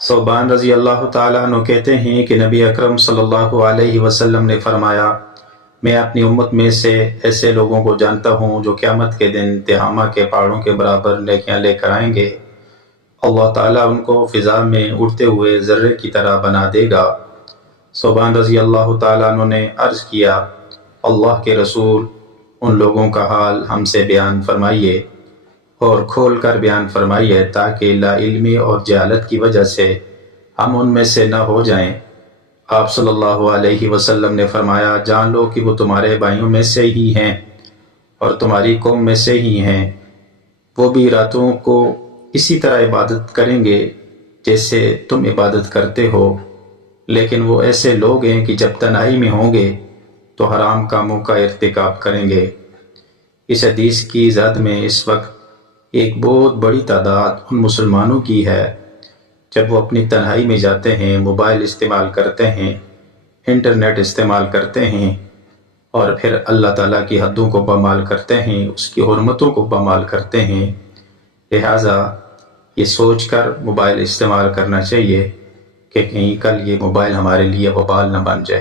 صوبان رضی اللہ تعالیٰ عنہ کہتے ہیں کہ نبی اکرم صلی اللہ علیہ وسلم نے فرمایا، میں اپنی امت میں سے ایسے لوگوں کو جانتا ہوں جو قیامت کے دن تہامہ کے پہاڑوں کے برابر نیکیاں لے کر آئیں گے۔ اللہ تعالیٰ ان کو فضا میں اڑتے ہوئے ذرے کی طرح بنا دے گا۔ صوبان رضی اللہ تعالیٰ عنہ نے عرض کیا، اللہ کے رسول، ان لوگوں کا حال ہم سے بیان فرمائیے اور کھول کر بیان فرمائیے تاکہ لا علمی اور جہالت کی وجہ سے ہم ان میں سے نہ ہو جائیں۔ آپ صلی اللہ علیہ وسلم نے فرمایا، جان لو کہ وہ تمہارے بھائیوں میں سے ہی ہیں اور تمہاری قوم میں سے ہی ہیں۔ وہ بھی راتوں کو اسی طرح عبادت کریں گے جیسے تم عبادت کرتے ہو، لیکن وہ ایسے لوگ ہیں کہ جب تنہائی میں ہوں گے تو حرام کاموں کا ارتکاب کریں گے۔ اس حدیث کی زد میں اس وقت ایک بہت بڑی تعداد ان مسلمانوں کی ہے جب وہ اپنی تنہائی میں جاتے ہیں، موبائل استعمال کرتے ہیں، انٹرنیٹ استعمال کرتے ہیں اور پھر اللہ تعالیٰ کی حدوں کو پامال کرتے ہیں، اس کی حرمتوں کو پامال کرتے ہیں۔ لہٰذا یہ سوچ کر موبائل استعمال کرنا چاہیے کہ کہیں کل یہ موبائل ہمارے لیے وبال نہ بن جائے۔